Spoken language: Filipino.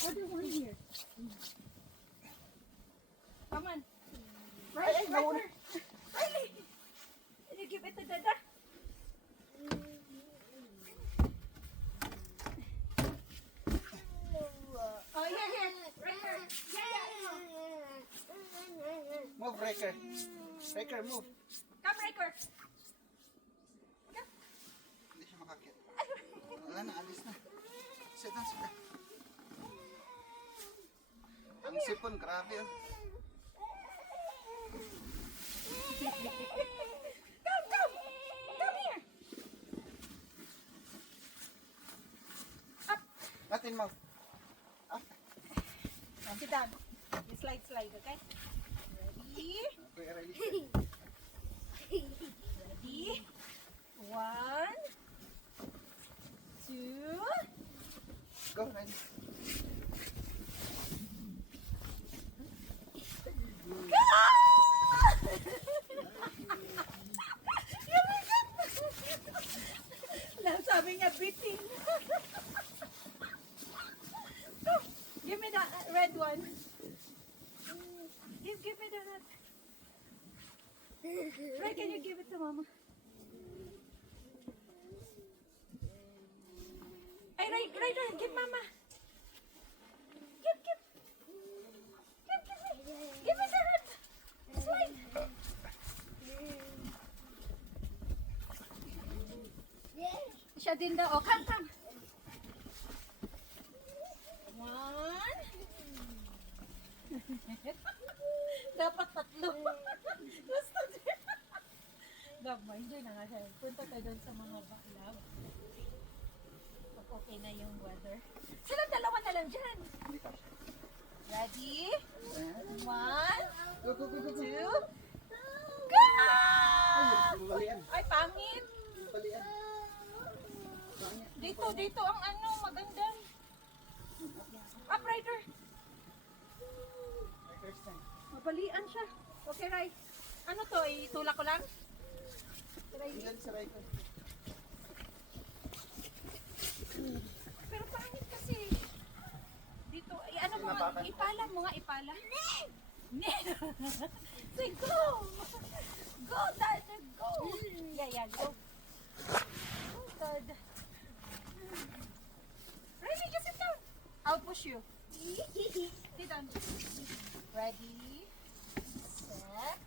Other one here. Come on. Ay, nauna. Riley! Can you give it to Dada? Oh, here. Right here. Move, Riker. Riker, move. Come, Riker. Hindi siya makakit. Wala na, alis na. Sit down, sit down. Ang sipon, grabe oh. Come. Come here. Up. Natin, mouth. Up. Sit down. You slide, okay? Ready? Okay, ready. Ready? 1, 2. Go, ready. Sabi niya, beating. Give me the red one. Give me the red. Ray, can you give it to Mama? Ay, Ray, give Mama. Give me. Give me the red. Slide. Siya din daw. Oh, come. 1. Dapat 3. Gusto din. Gab, enjoy na nga siya. Punta tayo doon sa mga baklab. Pag okay na yung weather. Silang dalawa na lang dyan. Ready? 1, Go, go, go, go, 2, go. go! Balian. Ay, pangit. Balian. Dito ang ano, maganda. Uprighter. First time. Mabalian siya. Okay, Ray. Ano to? Itulak ko lang? Ray. Diyan sa Riker. Pero pangit kasi. Dito, ano mo nga, ipala mo nga, ipala. Ne! Say, go! Go, Dad! Go! Yeah, go. Oh, God. Riley, just sit down. I'll push you. Sit down. Ready, set,